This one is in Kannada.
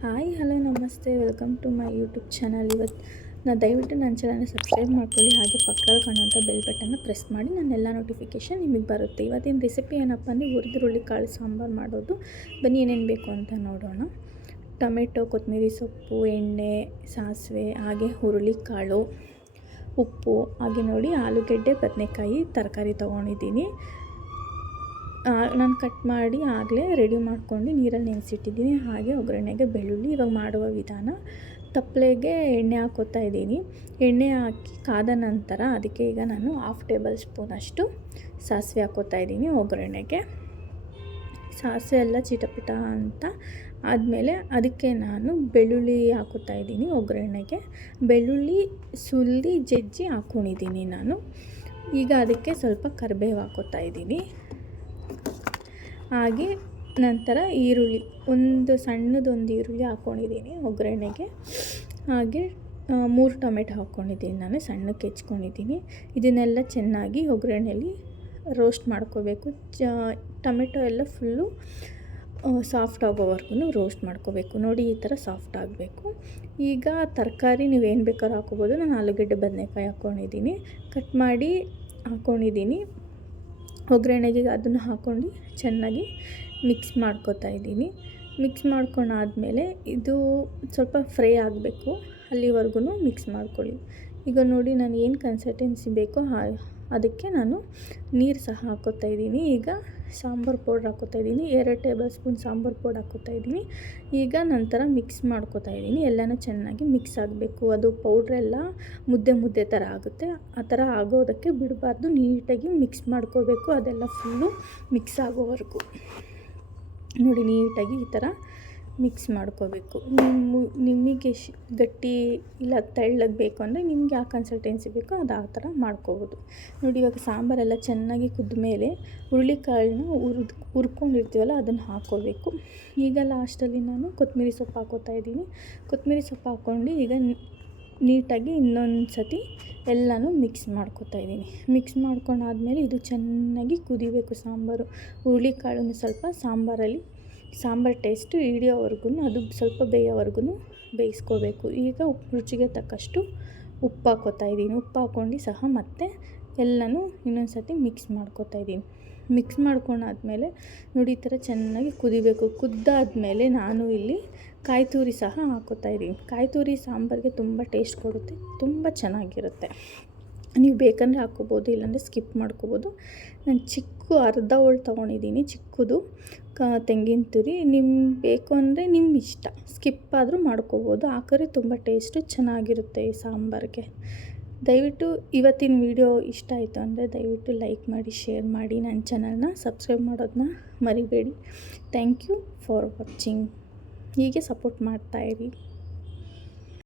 ಹಾಯ್, ಹಲೋ, ನಮಸ್ತೆ. Welcome to my YouTube channel. ಇವತ್ತು ನಾ ದಯವಿಟ್ಟು ನನ್ನ ಚಾನಲ್ನ ಸಬ್ಸ್ಕ್ರೈಬ್ ಮಾಡ್ಕೊಳ್ಳಿ. ಹಾಗೆ ಪಕ್ಕದಲ್ಲಿ ಕಾಣುವಂಥ ಬೆಲ್ ಬಟನ್ನ ಪ್ರೆಸ್ ಮಾಡಿ. ನನ್ನೆಲ್ಲ ನೋಟಿಫಿಕೇಷನ್ ನಿಮಗೆ ಬರುತ್ತೆ. ಇವತ್ತಿನ ರೆಸಿಪಿ ಏನಪ್ಪ ಅಂದರೆ ಹುರಿದುರುಳ್ಳಿ ಕಾಳು ಸಾಂಬಾರು ಮಾಡೋದು. ಬನ್ನಿ, ಏನೇನು ಬೇಕು ಅಂತ ನೋಡೋಣ. ಟೊಮೆಟೊ ಕೊತ್ತಂಬರಿ ಸೊಪ್ಪು, ಎಣ್ಣೆ, ಸಾಸಿವೆ, ಹಾಗೆ ಹುರುಳಿ ಕಾಳು ಉಪ್ಪು. ಹಾಗೆ ನೋಡಿ, ಆಲೂಗೆಡ್ಡೆ, ಬದನೆಕಾಯಿ, ತರಕಾರಿ ತೊಗೊಂಡಿದ್ದೀನಿ. ನಾನು ಕಟ್ ಮಾಡಿ ಆಗಲೇ ರೆಡಿ ಮಾಡ್ಕೊಂಡು ನೀರಲ್ಲಿ ನೆನೆಸಿಟ್ಟಿದ್ದೀನಿ. ಹಾಗೆ ಒಗ್ಗರಣೆಗೆ ಬೆಳ್ಳುಳ್ಳಿ ಇವಾಗ ಮಾಡುವ ವಿಧಾನ. ತಪ್ಪಲೆಗೆ ಎಣ್ಣೆ ಹಾಕೋತಾ ಇದ್ದೀನಿ. ಎಣ್ಣೆ ಹಾಕಿ ಕಾದ ನಂತರ ಅದಕ್ಕೆ ಈಗ ನಾನು ಹಾಫ್ ಟೇಬಲ್ ಸ್ಪೂನಷ್ಟು ಸಾಸಿವೆ ಹಾಕೋತಾ ಇದ್ದೀನಿ ಒಗ್ಗರಣೆಗೆ. ಸಾಸಿವೆ ಎಲ್ಲ ಚಿಟಪಿಟ ಅಂತ ಆದಮೇಲೆ ಅದಕ್ಕೆ ನಾನು ಬೆಳ್ಳುಳ್ಳಿ ಹಾಕೋತಾ ಇದ್ದೀನಿ ಒಗ್ಗರಣೆಗೆ. ಬೆಳ್ಳುಳ್ಳಿ ಸುಲ್ಲಿ ಜಜ್ಜಿ ಹಾಕ್ಕೊಂಡಿದ್ದೀನಿ ನಾನು. ಈಗ ಅದಕ್ಕೆ ಸ್ವಲ್ಪ ಕರಿಬೇವು ಹಾಕೋತಾ ಇದ್ದೀನಿ. ಹಾಗೆ ನಂತರ ಈರುಳ್ಳಿ. ಒಂದು ಸಣ್ಣದೊಂದು ಈರುಳ್ಳಿ ಹಾಕ್ಕೊಂಡಿದ್ದೀನಿ ಒಗ್ಗರಣೆಗೆ. ಹಾಗೆ ಮೂರು ಟೊಮೆಟೊ ಹಾಕ್ಕೊಂಡಿದ್ದೀನಿ ನಾನು, ಸಣ್ಣಕ್ಕೆ ಹೆಚ್ಕೊಂಡಿದ್ದೀನಿ. ಇದನ್ನೆಲ್ಲ ಚೆನ್ನಾಗಿ ಒಗ್ಗರಣೆಯಲ್ಲಿ ರೋಸ್ಟ್ ಮಾಡ್ಕೋಬೇಕು. ಚ, ಟೊಮೆಟೊ ಎಲ್ಲ ಫುಲ್ಲು ಸಾಫ್ಟ್ ಆಗೋವರೆಗೂ ರೋಸ್ಟ್ ಮಾಡ್ಕೋಬೇಕು. ನೋಡಿ, ಈ ಥರ ಸಾಫ್ಟ್ ಆಗಬೇಕು. ಈಗ ತರಕಾರಿ ನೀವೇನು ಬೇಕಾದ್ರೂ ಹಾಕೋಬೋದು. ನಾನು ಆಲೂಗಡ್ಡೆ, ಬದನೆಕಾಯಿ ಹಾಕ್ಕೊಂಡಿದ್ದೀನಿ ಕಟ್ ಮಾಡಿ ಹಾಕ್ಕೊಂಡಿದ್ದೀನಿ ಒಗ್ಗರಣೆಗೆ ಅದನ್ನು ಹಾಕ್ಕೊಂಡು ಚೆನ್ನಾಗಿ ಮಿಕ್ಸ್ ಮಾಡ್ಕೋತಾ ಇದ್ದೀನಿ. ಮಿಕ್ಸ್ ಮಾಡ್ಕೊಂಡಾದಮೇಲೆ ಇದು ಸ್ವಲ್ಪ ಫ್ರೈ ಆಗಬೇಕು ಅಲ್ಲಿವರೆಗೂ ಮಿಕ್ಸ್ ಮಾಡ್ಕೊಳ್ಳಿ. ಈಗ ನೋಡಿ ನಾನು ಏನು ಕನ್ಸಿಸ್ಟೆನ್ಸಿ ಬೇಕೋ ಅದಕ್ಕೆ ನಾನು ನೀರು ಸಹ ಹಾಕೋತಾ ಇದ್ದೀನಿ. ಈಗ ಸಾಂಬಾರು ಪೌಡ್ರ್ ಹಾಕೋತಾ ಇದ್ದೀನಿ. ಎರಡು ಟೇಬಲ್ ಸ್ಪೂನ್ ಸಾಂಬಾರು ಪೌಡ್ರ್ ಹಾಕೋತಾ ಇದ್ದೀನಿ. ಈಗ ನಂತರ ಮಿಕ್ಸ್ ಮಾಡ್ಕೋತಾ ಇದ್ದೀನಿ. ಎಲ್ಲನೂ ಚೆನ್ನಾಗಿ ಮಿಕ್ಸ್ ಆಗಬೇಕು. ಅದು ಪೌಡ್ರೆಲ್ಲ ಮುದ್ದೆ ಮುದ್ದೆ ಥರ ಆಗುತ್ತೆ. ಆ ಥರ ಆಗೋದಕ್ಕೆ ಬಿಡಬಾರ್ದು. ನೀಟಾಗಿ ಮಿಕ್ಸ್ ಮಾಡ್ಕೋಬೇಕು. ಅದೆಲ್ಲ ಫುಲ್ಲು ಮಿಕ್ಸ್ ಆಗೋವರೆಗೂ. ನೋಡಿ ನೀಟಾಗಿ ಈ ಥರ ಮಿಕ್ಸ್ ಮಾಡ್ಕೋಬೇಕು. ನಿಮ್ಮ ನಿಮಗೆ ಶ್, ಗಟ್ಟಿ ಇಲ್ಲ ತೆಳ್ಳಗೆ ಬೇಕು ಅಂದರೆ ನಿಮ್ಗೆ ಯಾವ ಕನ್ಸಲ್ಟೆನ್ಸಿ ಬೇಕೋ ಅದು ಆ ಥರ ಮಾಡ್ಕೋಬೋದು. ನೋಡಿ ಇವಾಗ ಸಾಂಬಾರೆಲ್ಲ ಚೆನ್ನಾಗಿ ಕುದ್ದ ಮೇಲೆ ಹುರುಳಿಕಾಳನ್ನ ಹುರಿದು, ಹುರ್ಕೊಂಡಿರ್ತೀವಲ್ಲ ಅದನ್ನು ಹಾಕ್ಕೋಬೇಕು ಈಗ ಲಾಸ್ಟಲ್ಲಿ ನಾನು ಕೊತ್ತಂಬರಿ ಸೊಪ್ಪು ಹಾಕೋತಾ ಇದ್ದೀನಿ. ಕೊತ್ತಂಬರಿ ಸೊಪ್ಪು ಹಾಕ್ಕೊಂಡು ಈಗ ನೀಟಾಗಿ ಇನ್ನೊಂದು ಸತಿ ಎಲ್ಲನೂ ಮಿಕ್ಸ್ ಮಾಡ್ಕೋತಾ ಇದ್ದೀನಿ. ಮಿಕ್ಸ್ ಮಾಡ್ಕೊಂಡಾದ್ಮೇಲೆ ಇದು ಚೆನ್ನಾಗಿ ಕುದಿಬೇಕು ಸಾಂಬಾರು. ಹುರುಳಿಕಾಳನ್ನು ಸ್ವಲ್ಪ ಸಾಂಬಾರಲ್ಲಿ ಸಾಂಬಾರು ಟೇಸ್ಟು ಹಿಡಿಯೋವರೆಗೂ ಅದು ಸ್ವಲ್ಪ ಬೇಯೋವರೆಗೂ ಬೇಯಿಸ್ಕೋಬೇಕು. ಈಗ ಉಪ್ಪು ರುಚಿಗೆ ತಕ್ಕಷ್ಟು ಉಪ್ಪು ಹಾಕೋತಾ ಇದ್ದೀನಿ. ಉಪ್ಪು ಹಾಕ್ಕೊಂಡು ಸಹ ಮತ್ತೆ ಎಲ್ಲನೂ ಇನ್ನೊಂದು ಸರ್ತಿ ಮಿಕ್ಸ್ ಮಾಡ್ಕೋತಾ ಇದ್ದೀನಿ. ಮಿಕ್ಸ್ ಮಾಡ್ಕೊಂಡಾದ್ಮೇಲೆ ನೋಡಿ ಈ ಥರ ಚೆನ್ನಾಗಿ ಕುದಿಬೇಕು. ಕುದ್ದಾದಮೇಲೆ ನಾನು ಇಲ್ಲಿ ಕಾಯಿ ತುರಿ ಸಹ ಹಾಕೋತಾ ಇದ್ದೀನಿ. ಕಾಯಿ ತುರಿ ಸಾಂಬಾರಿಗೆ ತುಂಬ ಟೇಸ್ಟ್ ಕೊಡುತ್ತೆ. ತುಂಬ ಚೆನ್ನಾಗಿರುತ್ತೆ. ನೀವು ಬೇಕಂದರೆ ಹಾಕ್ಕೋಬೋದು, ಇಲ್ಲಾಂದರೆ ಸ್ಕಿಪ್ ಮಾಡ್ಕೋಬೋದು. ನಾನು ಚಿಕ್ಕ ಅರ್ಧ ಹೋಳು ತೊಗೊಂಡಿದ್ದೀನಿ, ಚಿಕ್ಕದು. ಕ, ತೆಂಗಿನ ತುರಿ. ನಿಮ್ಗೆ ಬೇಕು ಅಂದರೆ ನಿಮ್ಮ ಇಷ್ಟ. ಸ್ಕಿಪ್ ಆದರೂ ಮಾಡ್ಕೋಬೋದು. ಹಾಕಿದ್ರೆ ತುಂಬ ಟೇಸ್ಟು ಚೆನ್ನಾಗಿರುತ್ತೆ ಈ ಸಾಂಬಾರಿಗೆ. ದಯವಿಟ್ಟು ಇವತ್ತಿನ ವಿಡಿಯೋ ಇಷ್ಟ ಆಯಿತು ಅಂದರೆ ದಯವಿಟ್ಟು ಲೈಕ್ ಮಾಡಿ, ಶೇರ್ ಮಾಡಿ. ನನ್ನ ಚಾನಲ್ನ ಸಬ್ಸ್ಕ್ರೈಬ್ ಮಾಡೋದನ್ನ ಮರಿಬೇಡಿ. Thank you for watching. ಹೀಗೆ ಸಪೋರ್ಟ್ ಮಾಡ್ತಾಯಿರಿ